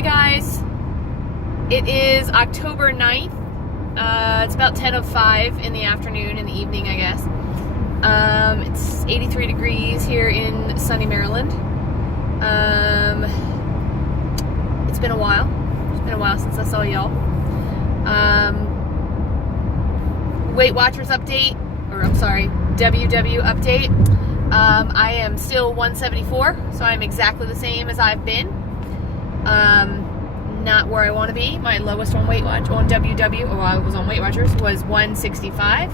Hi guys, it is October 9th, it's about 10:05 in the afternoon, in the evening I guess. It's 83 degrees here in sunny Maryland. It's been a while since I saw y'all. Weight Watchers update, or I'm sorry, WW update. I am still 174, so I'm exactly the same as I've been. Not where I want to be. My lowest on Weight Watch on WW, or I was on Weight Watchers, was 165.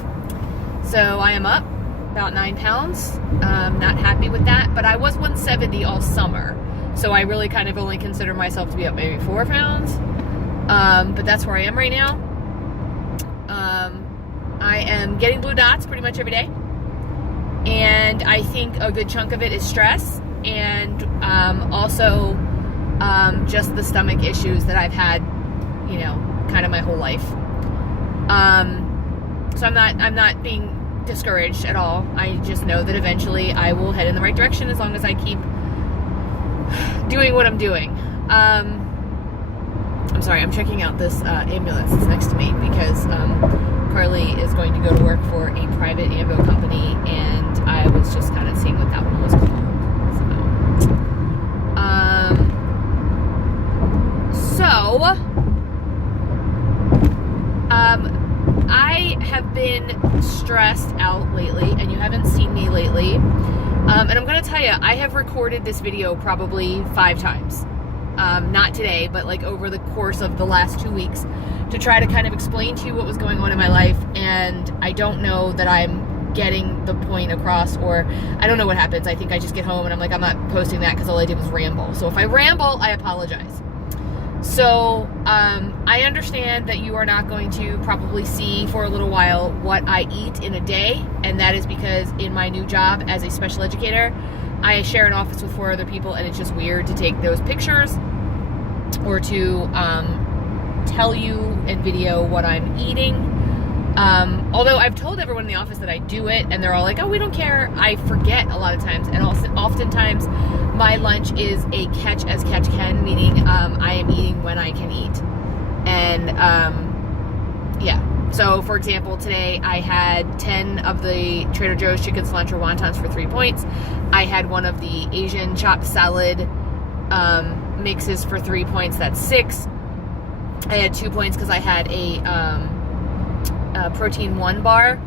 So I am up about 9 pounds. Not happy with that, but I was 170 all summer. So I really kind of only consider myself to be up maybe 4 pounds. But that's where I am right now. I am getting blue dots pretty much every day. And I think a good chunk of it is stress, and also just the stomach issues that I've had, you know, kind of my whole life. So I'm not being discouraged at all. I just know that eventually I will head in the right direction as long as I keep doing what I'm doing. I'm sorry, I'm checking out this ambulance that's next to me because Carly is going to go to work for a private ambo company, and I was just kind of seeing what that one was called. I have been stressed out lately, and you haven't seen me lately. And I'm going to tell you, I have recorded this video probably 5 times. Not today, but like over the course of the last 2 weeks, to try to kind of explain to you what was going on in my life. And I don't know that I'm getting the point across, or I don't know what happens. I think I just get home and I'm like, I'm not posting that because all I did was ramble. So if I ramble, I apologize. So I understand that you are not going to probably see for a little while what I eat in a day, and that is because in my new job as a special educator, I share an office with 4 other people, and it's just weird to take those pictures or to tell you and video what I'm eating. Although I've told everyone in the office that I do it, and they're all like, oh, we don't care. I forget a lot of times, and also oftentimes my lunch is a catch as catch can, meaning I am eating when I can eat. And yeah, so for example, today I had 10 of the Trader Joe's chicken cilantro wontons for 3 points. I had one of the Asian chopped salad mixes for 3 points. That's 6. I had 2 points because I had a protein 1 bar.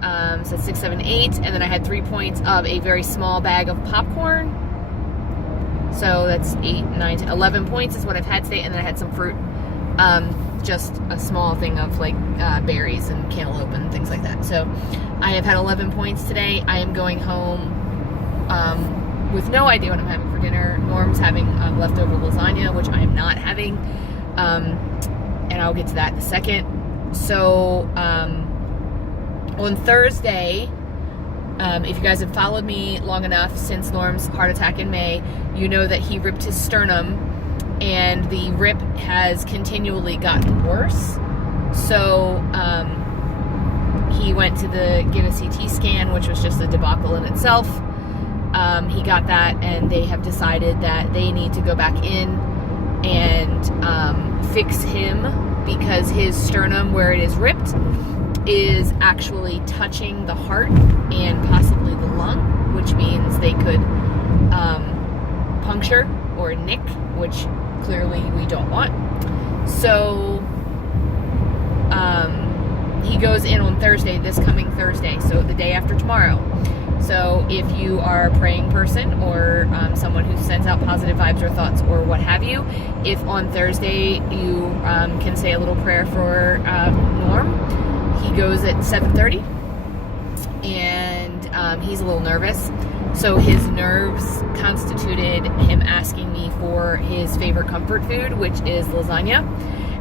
So that's 6, 7, 8. And then I had 3 points of a very small bag of popcorn. So that's 8, 9, 10, 11 points is what I've had today. And then I had some fruit. Just a small thing of like berries and cantaloupe and things like that. So I have had 11 points today. I am going home with no idea what I'm having for dinner. Norm's having leftover lasagna, which I am not having. And I'll get to that in a second. So on Thursday, if you guys have followed me long enough since Norm's heart attack in May, you know that he ripped his sternum, and the rip has continually gotten worse. So he went to get a CT scan, which was just a debacle in itself. He got that, and they have decided that they need to go back in and fix him, because his sternum, where it is ripped, is actually touching the heart and possibly the lung, which means they could puncture or nick, which clearly we don't want. So he goes in on Thursday, this coming Thursday, so the day after tomorrow. So if you are a praying person, or someone who sends out positive vibes or thoughts or what have you, if on Thursday you can say a little prayer for Norm. He goes at 7:30, and he's a little nervous. So his nerves constituted him asking me for his favorite comfort food, which is lasagna.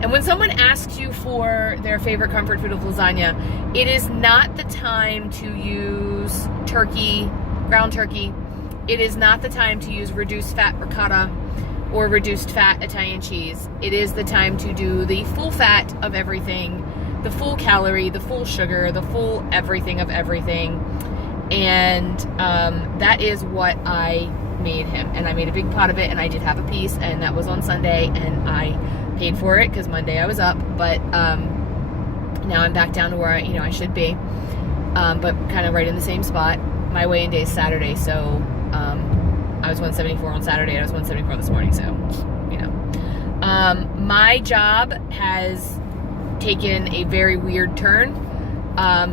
And when someone asks you for their favorite comfort food of lasagna, it is not the time to use turkey, ground turkey. It is not the time to use reduced fat ricotta or reduced fat Italian cheese. It is the time to do the full fat of everything, the full calorie, the full sugar, the full everything of everything. And that is what I made him, and I made a big pot of it, and I did have a piece, and that was on Sunday, and I paid for it because Monday I was up, but now I'm back down to where I should be, but kind of right in the same spot. My weigh-in day is Saturday, so I was 174 on Saturday, and I was 174 this morning, so my job has taken a very weird turn.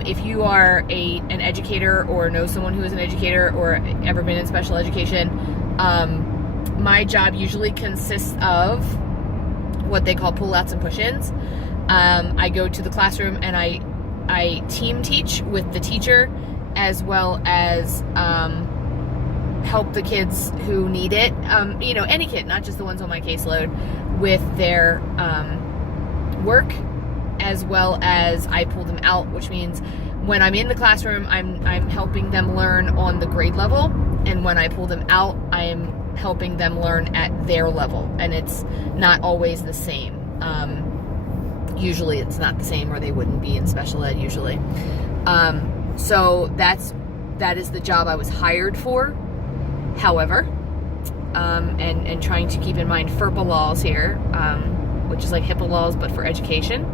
If you are an educator or know someone who is an educator or ever been in special education, my job usually consists of what they call pull-outs and push-ins. I go to the classroom and I team teach with the teacher, as well as help the kids who need it, any kid, not just the ones on my caseload, with their work, as well as I pull them out, which means when I'm in the classroom, I'm helping them learn on the grade level, and when I pull them out, I'm helping them learn at their level, and it's not always the same. Usually it's not the same, or they wouldn't be in special ed usually. So that is the job I was hired for. However, and trying to keep in mind FERPA laws here, which is like HIPAA laws, but for education.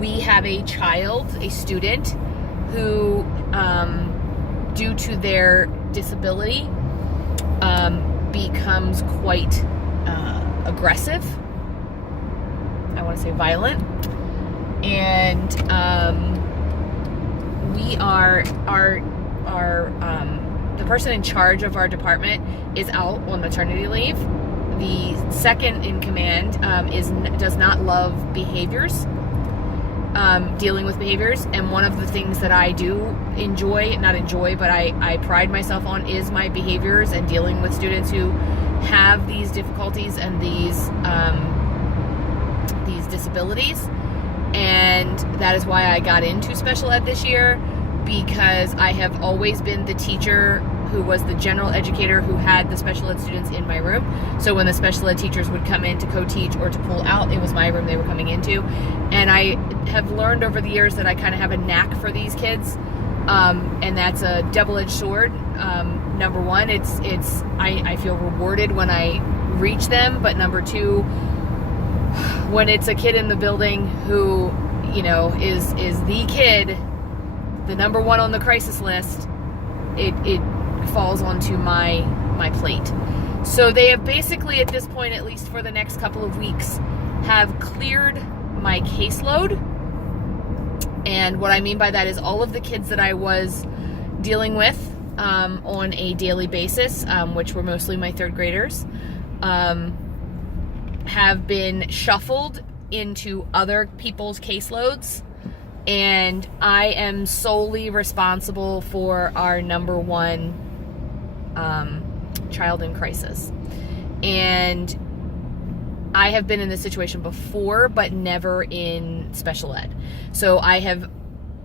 We have a student who, due to their disability, becomes quite aggressive. I want to say violent. And we are the person in charge of our department is out on maternity leave. The second in command does not love behaviors, dealing with behaviors, and one of the things that I do but I pride myself on is my behaviors and dealing with students who have these difficulties and these disabilities. And that is why I got into special ed this year, because I have always been the teacher who was the general educator who had the special ed students in my room. So when the special ed teachers would come in to co-teach or to pull out, it was my room they were coming into. And I have learned over the years that I kind of have a knack for these kids, and that's a double-edged sword. Number one, I feel rewarded when I reach them, but number two, when it's a kid in the building who, is the kid, the number one on the crisis list, it falls onto my plate. So they have basically, at this point, at least for the next couple of weeks, have cleared my caseload. And what I mean by that is all of the kids that I was dealing with on a daily basis, which were mostly my third graders, have been shuffled into other people's caseloads, and I am solely responsible for our number one child in crisis. And I have been in this situation before, but never in special ed. So I have,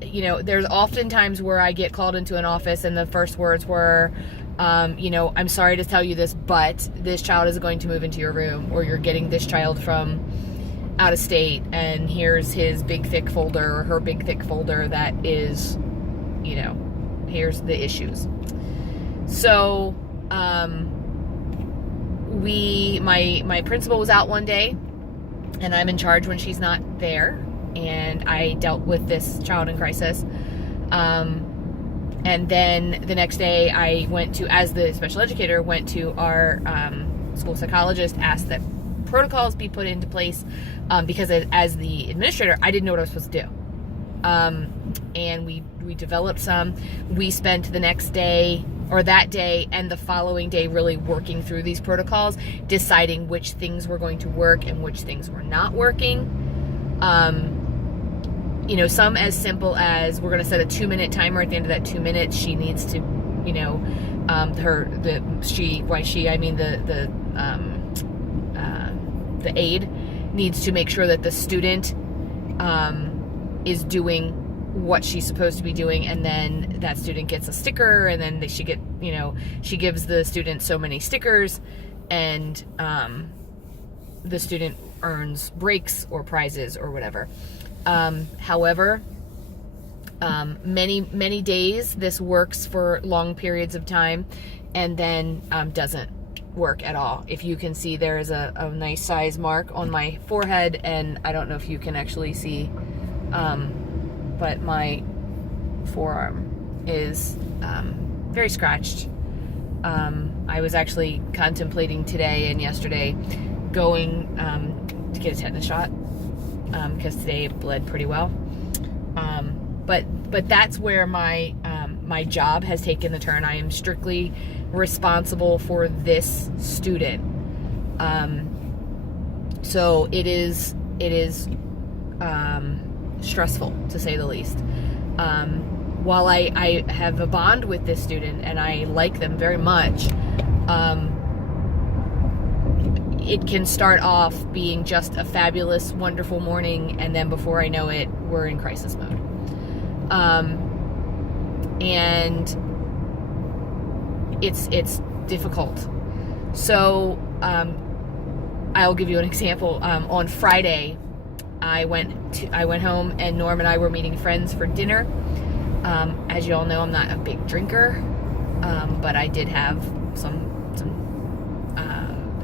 there's often times where I get called into an office and the first words were, I'm sorry to tell you this, but this child is going to move into your room, or you're getting this child from out of state, and here's his big thick folder, or her big thick folder that is, here's the issues. So, my principal was out one day, and I'm in charge when she's not there, and I dealt with this child in crisis. And then the next day I went to, as the special educator, went to our school psychologist, asked that protocols be put into place, because as the administrator, I didn't know what I was supposed to do. And we developed some. We spent the next day, or that day and the following day, really working through these protocols, deciding which things were going to work and which things were not working. Some as simple as, we're going to set a 2-minute timer. At the end of that 2 minutes, she needs to, the aide needs to make sure that the student is doing what she's supposed to be doing, and then that student gets a sticker, and then she gives the student so many stickers, and the student earns breaks or prizes or whatever. However, many days this works for long periods of time, and then doesn't work at all. If you can see, there is a nice size mark on my forehead, and I don't know if you can actually see, but my forearm is very scratched. I was actually contemplating today and yesterday going to get a tetanus shot, because today it bled pretty well. But that's where my job has taken the turn. I am strictly responsible for this student. So it is stressful, to say the least. While I have a bond with this student and I like them very much, it can start off being just a fabulous, wonderful morning, and then before I know it, we're in crisis mode. And it's difficult. So I'll give you an example. On Friday, I went home, and Norm and I were meeting friends for dinner. As you all know, I'm not a big drinker, but I did have some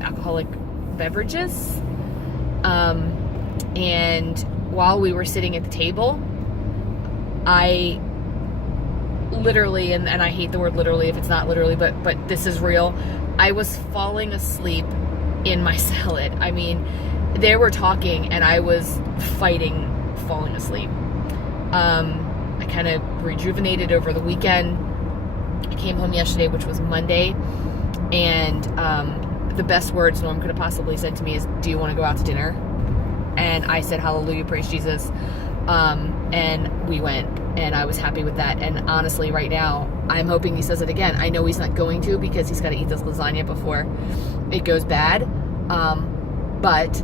alcoholic beverages. And while we were sitting at the table, I literally, and I hate the word literally if it's not literally, but this is real, I was falling asleep in my salad. I mean, they were talking and I was fighting falling asleep. I kind of rejuvenated over the weekend. I came home yesterday, which was Monday, and the best words Norm could have possibly said to me is, "Do you want to go out to dinner?" And I said, "Hallelujah, praise Jesus." And we went, and I was happy with that. And honestly, right now, I'm hoping he says it again. I know he's not going to, because he's got to eat this lasagna before it goes bad. But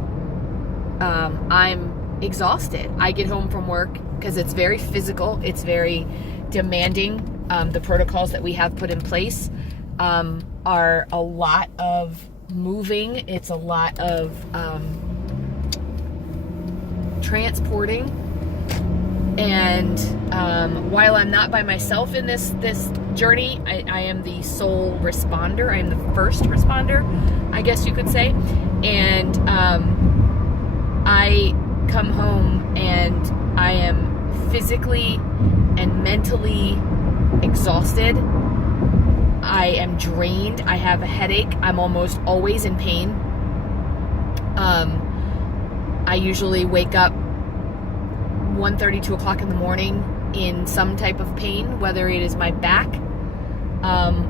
I'm exhausted. I get home from work because it's very physical. It's very demanding. The protocols that we have put in place are a lot of moving. It's a lot of transporting. And while I'm not by myself in this journey, I am the sole responder. I am the first responder, I guess you could say. And I come home and I am physically and mentally exhausted. I am drained. I have a headache. I'm almost always in pain. I usually wake up 1:30, 2 o'clock in the morning in some type of pain, whether it is my back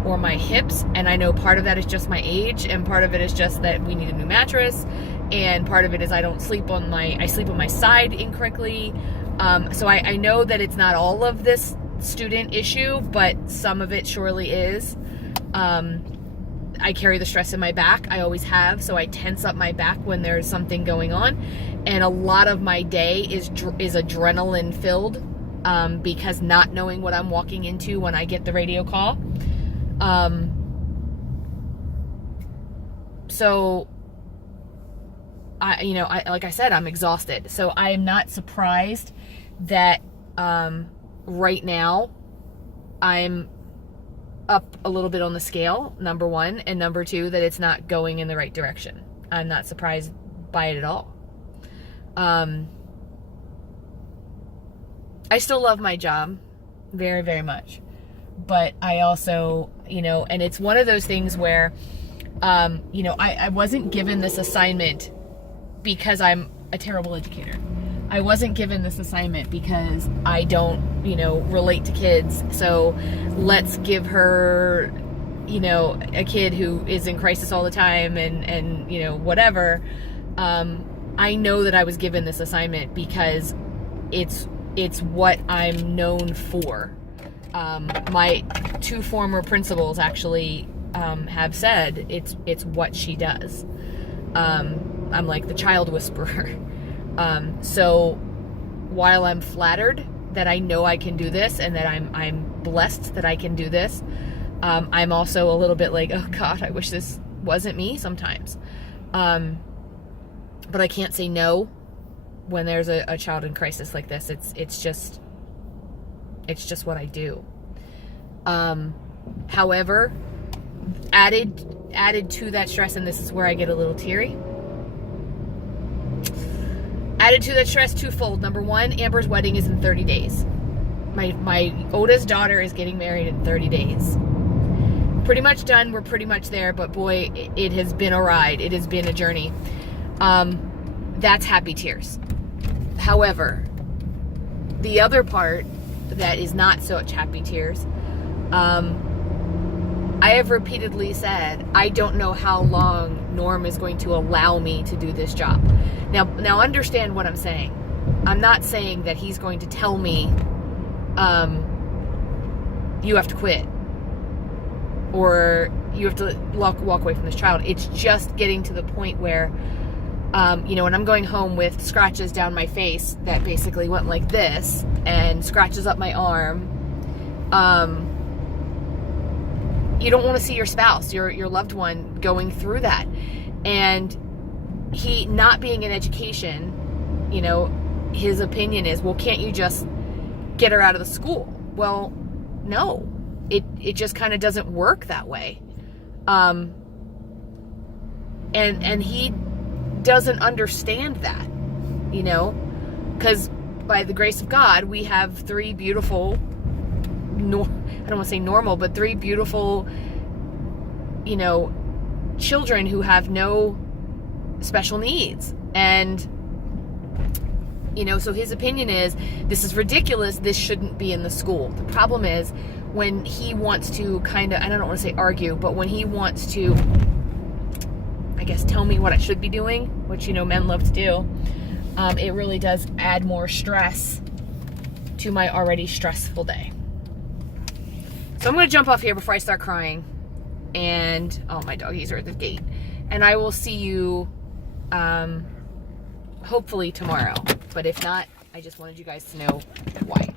or my hips. And I know part of that is just my age, and part of it is just that we need a new mattress, and part of it is I sleep on my side incorrectly. So I know that it's not all of this student issue, but some of it surely is. I carry the stress in my back. I always have, so I tense up my back when there's something going on. And a lot of my day is adrenaline filled, because not knowing what I'm walking into when I get the radio call. So I like I said, I'm exhausted. So I am not surprised that right now I'm up a little bit on the scale, number one, and number two, that it's not going in the right direction. I'm not surprised by it at all. I still love my job very, very much, but I also, and it's one of those things where, I wasn't given this assignment because I'm a terrible educator. I wasn't given this assignment because I don't, relate to kids. So let's give her, a kid who is in crisis all the time and whatever. I know that I was given this assignment because it's what I'm known for. My two former principals actually have said it's what she does. I'm like the child whisperer. So while I'm flattered that I know I can do this and that I'm blessed that I can do this, I'm also a little bit like, oh God, I wish this wasn't me sometimes. But I can't say no when there's a child in crisis like this. It's just what I do. However, added to that stress, and this is where I get a little teary. Added to that stress twofold. Number one, Amber's wedding is in 30 days. My oldest daughter is getting married in 30 days. Pretty much done. We're pretty much there, but boy, it has been a ride. It has been a journey. That's happy tears. However, the other part that is not such happy tears, I have repeatedly said, I don't know how long Norm is going to allow me to do this job. Now understand what I'm saying. I'm not saying that he's going to tell me, you have to quit, or you have to walk away from this child. It's just getting to the point where, when I'm going home with scratches down my face that basically went like this, and scratches up my arm, you don't want to see your spouse, your loved one, going through that. And he, not being in education, his opinion is, well, can't you just get her out of the school? Well, no, it just kind of doesn't work that way. And he doesn't understand that, because by the grace of God, we have three beautiful, I don't want to say normal, but three beautiful, children who have no special needs. And, so his opinion is, this is ridiculous, this shouldn't be in the school. The problem is, when he wants to kind of, I don't want to say argue, but when he wants to, I guess, tell me what I should be doing, which, men love to do, it really does add more stress to my already stressful day. So I'm going to jump off here before I start crying. And, oh, my doggies are at the gate. And I will see you, hopefully tomorrow. But if not, I just wanted you guys to know why.